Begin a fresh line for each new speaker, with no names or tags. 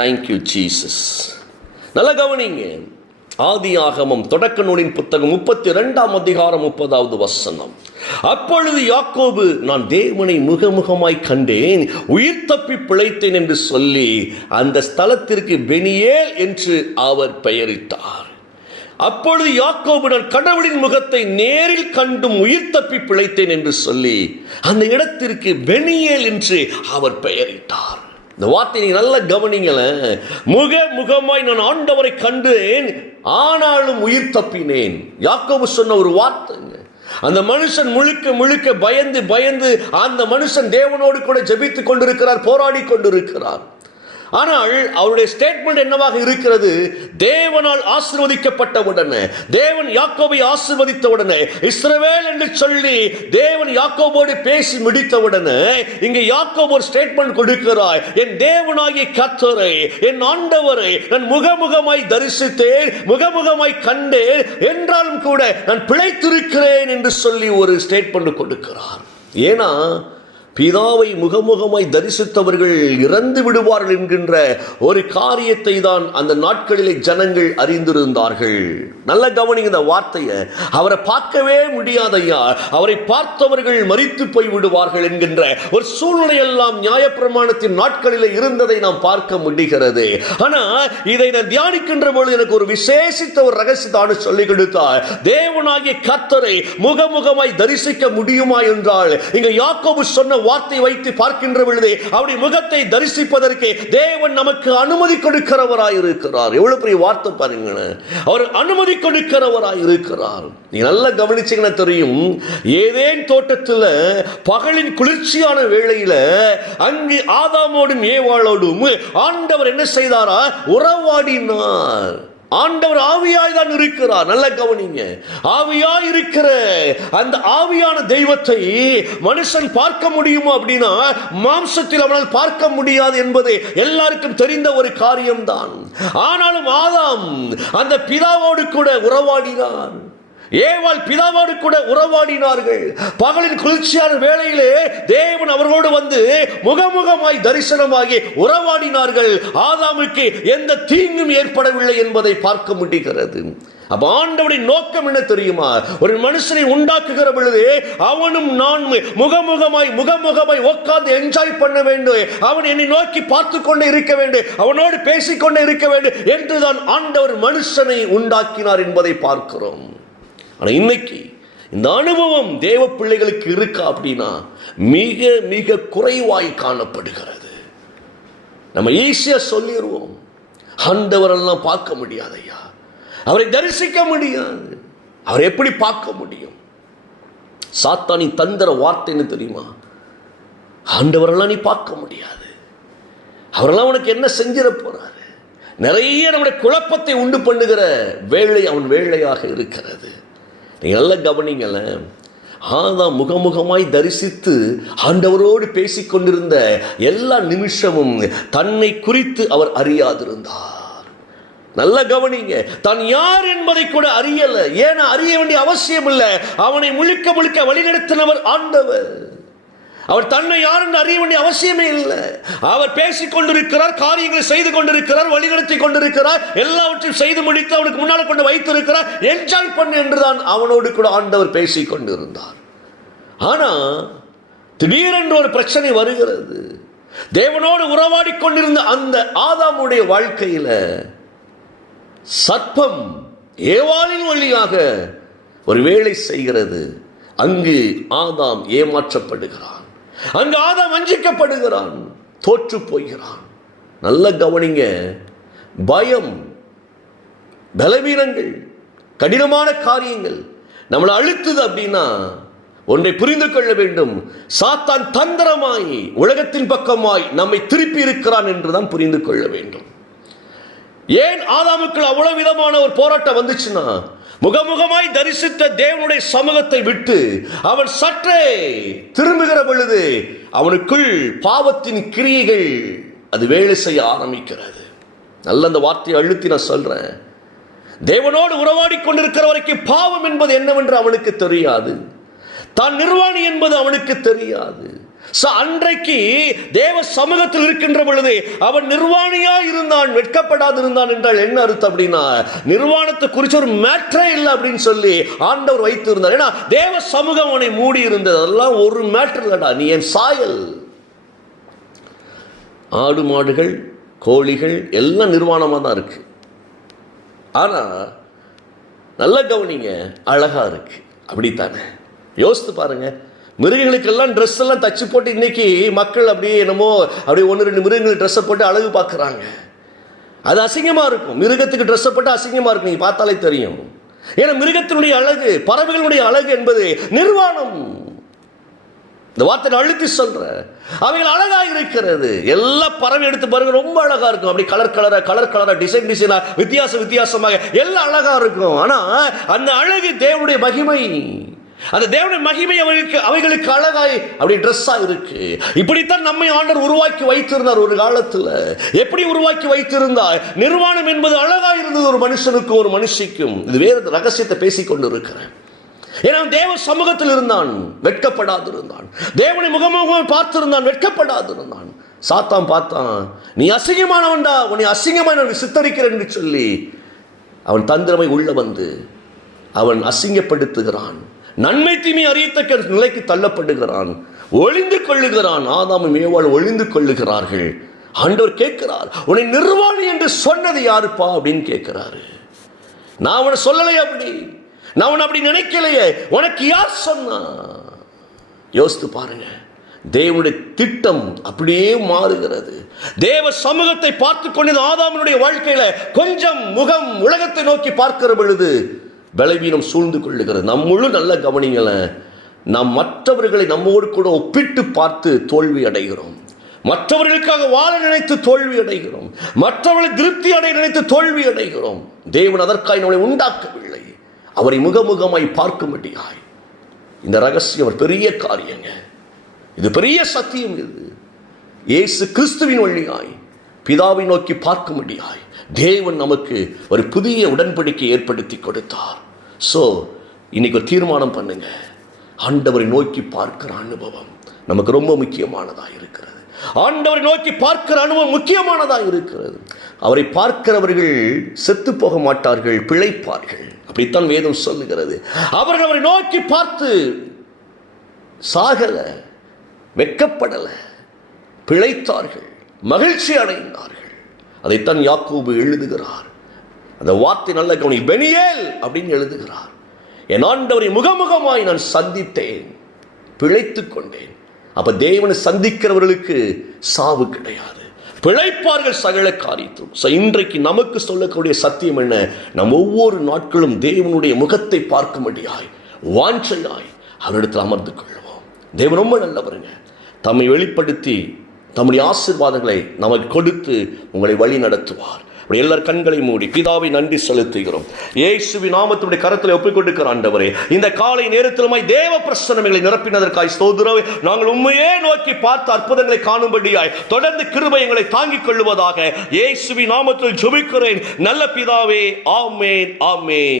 Thank you Jesus நல்ல கவனிங்க. ஆதி ஆகமம் தொடக்க நூலின் புத்தகம் முப்பத்தி ரெண்டாம் அதிகாரம் முப்பதாவது வசனம். அப்பொழுது யாக்கோபு நான் தேவனை முகமுகமாய் கண்டேன் உயிர் தப்பி பிழைத்தேன் என்று சொல்லி அந்த ஸ்தலத்திற்கு பெனியேல் என்று அவர் பெயரிட்டார். அப்பொழுது யாக்கோபு நான் கடவுளின் முகத்தை நேரில் கண்டும் உயிர் தப்பி பிழைத்தேன் என்று சொல்லி அந்த இடத்திற்கு பெனியேல் என்று அவர் பெயரிட்டார். இந்த வார்த்தை நீங்கள் நல்லா கவனிங்களேன். முக முகமாய் நான் ஆண்டவரை கண்டேன் ஆனாலும் உயிர் தப்பினேன். யாக்கோபு சொன்ன ஒரு வார்த்தைங்க. அந்த மனுஷன் முழுக்க முழுக்க பயந்து பயந்து அந்த மனுஷன் தேவனோடு கூட ஜெபித்துக் கொண்டிருக்கிறார் போராடி கொண்டிருக்கிறார். ஆனால் அவருடைய ஸ்டேட்மெண்ட் என்னவாக இருக்கிறது? தேவனால் ஆசிர்வதிக்கப்பட்ட உடனே தேவன் யாக்கோபை ஆசிர்வதித்த உடனே இஸ்ரவேல் என்று சொல்லி தேவன் யாக்கோபோடு பேசி முடித்த உடனே இங்கே யாக்கோப் ஒரு ஸ்டேட்மெண்ட் கொடுக்கிறாய் என் தேவனாகிய கத்தரை என் ஆண்டவரை நான் முகமுகமாய் தரிசித்தேன் முகமுகமாய் கண்டேன் என்றாலும் கூட நான் பிழைத்திருக்கிறேன் என்று சொல்லி ஒரு ஸ்டேட்மெண்ட் கொடுக்கிறார். ஏன்னா பிதாவை முகமுகமாய் தரிசித்தவர்கள் இறந்து விடுவார்கள் என்கின்ற ஒரு காரியத்தை தான் அந்த நாட்களிலே ஜனங்கள் அறிந்திருந்தார்கள். நல்ல கவனிங்க இந்த வார்த்தையை. அவரை பார்க்கவே முடியாதையா? அவரை பார்த்தவர்கள் மறித்து போய் விடுவார்கள் என்கின்ற ஒரு சூழ்நிலை எல்லாம் நியாயப்பிரமாணத்தின் நாட்களிலே இருந்ததை நாம் பார்க்க முடிகிறது. ஆனா இதை நான் தியானிக்கின்ற பொழுது எனக்கு ஒரு விசேஷித்த ஒரு ரகசியத்தானு சொல்லிக் கொடுத்தார். தேவனாகிய கத்தரை முகமுகமாய் தரிசிக்க முடியுமா என்றால் இங்க யாக்கோபு சொன்ன வார்த்தை வைத்து பார்க்கின்ற பொழுது அவருடைய முகத்தை தரிசிப்பதற்கு தேவன் நமக்கு அனுமதி கொடுக்கிறவராய் இருக்கிறார் எவ்வளவு பெரிய வார்த்தை பாருங்களேன். அவர் அனுமதி கொடுக்கிறவராய் இருக்கிறார் நீ நல்லா கவனிச்சீங்கன்னா தெரியும். ஏதேன் தோட்டத்தில் பகலின் குளிர்ச்சியான வேளையில அங்கு ஆதாமோடும் ஏவாளோடும் ஆண்டவர் என்ன செய்தாரா? உறவாடினார். ஆண்டவர் ஆவியாய் தான் இருக்கிறார். நல்ல கவனிங்க. ஆவியாய் இருக்கிற அந்த ஆவியான தெய்வத்தை மனுஷன் பார்க்க முடியுமா அப்படின்னா மாம்சத்தில் அவனால் பார்க்க முடியாது என்பது எல்லாருக்கும் தெரிந்த ஒரு காரியம்தான். ஆனாலும் ஆதாம் அந்த பிதாவோடு கூட உறவாடினார் ஏவாள் பிதாவோடு கூட உறவாடினார்கள். பகலின் குளிர்ச்சியான வேளையிலே தேவன் அவர்களோடு வந்து முகமுகமாய் தரிசனமாகி உறவாடினார்கள். ஆதாமுக்கு எந்த தீங்கும் ஏற்படவில்லை என்பதை பார்க்க முடிகிறது. அப்ப ஆண்டவனின் நோக்கம் என்ன தெரியுமா? ஒரு மனுஷனை உண்டாக்குகிற பொழுது அவனும் நான் முகமுகமாய் முகமுகமாய் உட்கார்ந்து என்ஜாய் பண்ண வேண்டும். அவன் என்னை நோக்கி பார்த்து கொண்டே இருக்க வேண்டும். அவனோடு பேசிக்கொண்டே இருக்க வேண்டும். என்றுதான் ஆண்டவர் மனுஷனை உண்டாக்கினார் என்பதை பார்க்கிறோம். ஆனால் இன்னைக்கு இந்த அனுபவம் தேவ பிள்ளைகளுக்கு இருக்கா அப்படின்னா மிக மிக குறைவாய் காணப்படுகிறது. நம்ம ஈஸியாக சொல்லிடுவோம் ஆண்டவரெல்லாம் பார்க்க முடியாது ஐயா அவரை தரிசிக்க முடியாது. அவரை எப்படி பார்க்க முடியும்? சாத்தானி தந்திர வார்த்தைன்னு தெரியுமா? ஆண்டவரெல்லாம் நீ பார்க்க முடியாது. அவரெல்லாம் உனக்கு என்ன செஞ்சிட போறாரு? நிறைய நம்முடைய குழப்பத்தை உண்டு பண்ணுகிற வேலை அவன் வேலையாக இருக்கிறது. நல்லா கவனிங்களேன். ஆதாம் முகமுகமாய் தரிசித்து ஆண்டவரோடு பேசிக்கொண்டிருந்த எல்லா நிமிஷமும் தன்னை குறித்து அவர் அறியாதிருந்தார். நல்ல கவனிங்க. தான் யார் என்பதை கூட அறியல. ஏன்னா அறிய வேண்டிய அவசியம் இல்லை அவனை முழுக்க முழுக்க வழிநடத்தினவர் ஆண்டவர். அவர் தன்னை யார் என்று அறிய வேண்டிய அவசியமே இல்லை. அவர் பேசிக் கொண்டிருக்கிறார் காரியங்களை செய்து கொண்டிருக்கிறார் வழிநடத்தி கொண்டிருக்கிறார் எல்லாவற்றையும் செய்து முடித்து அவனுக்கு முன்னால் கொண்டு வைத்திருக்கிறார். என்ஜாய் பண்ணு என்றுதான் அவனோடு கூட ஆண்டவர் பேசிக் கொண்டிருந்தார். ஆனா திடீரென்று ஒரு பிரச்சனை வருகிறது. தேவனோடு உறவாடி கொண்டிருந்த அந்த ஆதாமுடைய வாழ்க்கையில சர்ப்பம் ஏவாளின் வழியாக ஒரு வேலை செய்கிறது. அங்கு ஆதாம் ஏமாற்றப்படுகிறார் அங்கு ஆதாம் வஞ்சிக்கப்படுகிறான் தோற்று போகிறான். நல்ல கவனிங்க பயம் பலவீனங்கள் கடினமான காரியங்கள் நம்மளை அழுத்துது அப்படின்னா ஒன்றை புரிந்து கொள்ள வேண்டும். சாத்தான் தந்திரமாய் உலகத்தின் பக்கமாய் நம்மை திருப்பி இருக்கிறான் என்றுதான் புரிந்து கொள்ள வேண்டும். ஏன் ஆதாமுக்குள் அவ்வளவு விதமான ஒரு போராட்டம் வந்துச்சுன்னா முகமுகமாய் தரிசித்த தேவனுடைய சமூகத்தை விட்டு அவன் சற்றே திரும்புகிற பொழுது அவனுக்குள் பாவத்தின் கிரியைகள் அது வேலை செய்ய ஆரம்பிக்கிறது. நல்ல அந்த வார்த்தையை அழுத்தி நான் சொல்றேன். தேவனோடு உறவாடி கொண்டிருக்கிற வரைக்கும் பாவம் என்பது என்னவென்று அவனுக்கு தெரியாது. தான் நிர்வாணி என்பது அவனுக்கு தெரியாது. அன்றைக்கு தேவ சமூகத்தில் இருக்கின்ற பொழுது அவன் நிர்வாணியா இருந்தான் வெட்கப்படாது இருந்தான் என்றால் என்ன அர்த்தம் அப்படின்னா நிர்வாணத்தை குறிச்ச ஒரு மேட்ரே இல்லை அப்படின்னு சொல்லி ஆண்டவர் வைத்து இருந்தார் ஏன்னா தேவ சமூகம் அவனை மூடி இருந்தது. அதெல்லாம் ஒரு மேட்டர் இல்லடா நீ என் சாயல். ஆடு மாடுகள் கோழிகள் எல்லாம் நிர்வாணமாக தான் இருக்கு. ஆனால் நல்ல கவனிங்க அழகா இருக்கு. அப்படித்தானே? யோசித்து பாருங்க. மிருகங்களுக்கெல்லாம் ட்ரெஸ் எல்லாம் தச்சு போட்டு இன்னைக்கு மக்கள் அப்படியே என்னமோ அப்படியே ஒன்று ரெண்டு மிருகங்கள் ட்ரெஸ்ஸை போட்டு அழகு பார்க்குறாங்க. அது அசிங்கமாக இருக்கும். மிருகத்துக்கு ட்ரெஸ்ஸை போட்டு அசிங்கமாக இருக்கும். நீங்கள் பார்த்தாலே தெரியும். ஏன்னா மிருகத்தினுடைய அழகு பறவைகளுடைய அழகு என்பது நிர்வாணம். இந்த வார்த்தை நான் அழுத்தி சொல்ற அவைகள் அழகாக இருக்கிறது. எல்லா பறவை எடுத்து பாருங்க ரொம்ப அழகா இருக்கும். அப்படி கலர் கலரா கலர் கலரா டிசைன் டிசைனா வித்தியாச வித்தியாசமாக எல்லாம் அழகா இருக்கும். ஆனா அந்த அழகு தேவனுடைய மகிமை. அந்த தேவனுடைய மகிமை அவர்களுக்கு அவைகளுக்கு அழகாய் அப்படி ட்ரெஸ்ஸா இருக்கு. இப்படித்தான் நம்மை ஆண்டர் உருவாக்கி வைத்திருந்தார் ஒரு காலத்துல. எப்படி உருவாக்கி வைத்திருந்தார்? நிர்வாணம் என்பது அழகா இருந்தது ஒரு மனுஷனுக்கும் ஒரு மனுஷிக்கும். இது வேறு ரகசியத்தை பேசிக் கொண்டிருக்கிறேன். ஏன்னா தேவ சமூகத்தில் இருந்தான் வெட்கப்படாது இருந்தான் தேவனை முகமாக பார்த்திருந்தான் வெட்கப்படாது இருந்தான் சாத்தான் பார்த்தான் நீ அசிங்கமானவன்டா உன்னை அசிங்கமான சித்தரிக்கிறேன் என்று சொல்லி அவன் தந்திரமை உள்ள வந்து அவன் அசிங்கப்படுத்துகிறான். நன்மை தீமை அறியத்தக்க நிலைக்கு தள்ளப்படுகிறான். ஒளிந்து கொள்ளுகிறான். ஆதாமும் மேவாள் ஒளிந்து கொள்ளுகிறார்கள். ஆண்டவர் கேட்கிறார் உன்னை நிர்வாணி என்று சொன்னது யாருப்பா? அப்படின்னு கேட்கிறாரு. நான் உன சொல்லலை அப்படி. நான் உன்னை அப்படி நினைக்கலையே. உனக்கு யார் சொன்னா? யோசித்து பாருங்க. தேவனுடைய திட்டம் அப்படியே மாறுகிறது. தேவ சமூகத்தை பார்த்து கொண்டது ஆதாமனுடைய வாழ்க்கையில கொஞ்சம் முகம் உலகத்தை நோக்கி பார்க்கிற பொழுது பலவீனம் சூழ்ந்து கொள்ளுகிறது. நம்மளும் நல்ல கவனிங்களேன் நாம் மற்றவர்களை நம்மோடு கூட ஒப்பிட்டு பார்த்து தோல்வி அடைகிறோம். மற்றவர்களுக்காக வாழ நினைத்து தோல்வி அடைகிறோம். மற்றவர்களை திருப்தி அடைய நினைத்து தோல்வி அடைகிறோம். தேவன் அதற்காக நம்மளை உண்டாக்கவில்லை. அவரை முகமுகமாய் பார்க்கும்படியாய். இந்த ரகசியம் ஒரு பெரிய காரியங்க. இது பெரிய சத்தியம் இது. இயேசு கிறிஸ்துவின் வழியாய் பிதாவை நோக்கி பார்க்கும்படியாய். தேவன் நமக்கு ஒரு புதிய உடன்படிக்கை ஏற்படுத்தி கொடுத்தார். ஸோ இன்னைக்கு ஒரு தீர்மானம் பண்ணுங்க. ஆண்டவரை நோக்கி பார்க்கிற அனுபவம் நமக்கு ரொம்ப முக்கியமானதாக இருக்கிறது. ஆண்டவரை நோக்கி பார்க்கிற அனுபவம் முக்கியமானதாக இருக்கிறது. அவரை பார்க்கிறவர்கள் செத்து போக மாட்டார்கள் பிழைப்பார்கள். அப்படித்தான் வேதம் சொல்லுகிறது. அவர்கள் அவரை நோக்கி பார்த்து சாகல வெக்கப்படல பிழைத்தார்கள் மகிழ்ச்சி அடைந்தார்கள். அதைத்தான் யாக்கோபு எழுதுகிறார். அந்த வார்த்தை நல்ல கவனி பெனியேல் அப்படின்னு எழுதுகிறார். என் ஆண்டவரை முகமுகமாய் நான் சந்தித்தேன். பிழைத்துக் கொண்டேன். அப்ப தேவனை சந்திக்கிறவர்களுக்கு சாவு கிடையாது. பிழைப்பார்கள் சகல காரியத்தும் So, இன்றைக்கு நமக்கு சொல்லக்கூடிய சத்தியம் என்ன? நம் ஒவ்வொரு நாட்களும் தேவனுடைய முகத்தை பார்க்கும்படியாய் வாஞ்சையாய் அவரிடத்தில் அமர்ந்து கொள்வோம் தேவன் ரொம்ப நல்லவருங்க. தம்மை வெளிப்படுத்தி தம்முடைய ஆசீர்வாதங்களை நமக்கு கொடுத்து உங்களை வழி நடத்துவார். அப்படி எல்லார் கண்களை மூடி பிதாவை நன்றி செலுத்துகிறோம். ஏசுவி நாமத்துடைய கரத்தில் ஒப்புக்கொண்டிருக்கிற ஆண்டவரே இந்த காலை நேரத்திலுமாய் தேவ பிரசனங்களை நிரப்பினதற்காய் ஸ்தோத்திரவே நாங்கள் உண்மையே நோக்கி பார்த்து அற்புதங்களை காணும்படியாய் தொடர்ந்து கிருபை எங்களை தாங்கிக் கொள்வதாக ஏசுவி நாமத்தில் ஜொபிக்கிறேன். நல்ல பிதாவே ஆமேன் ஆமேன்.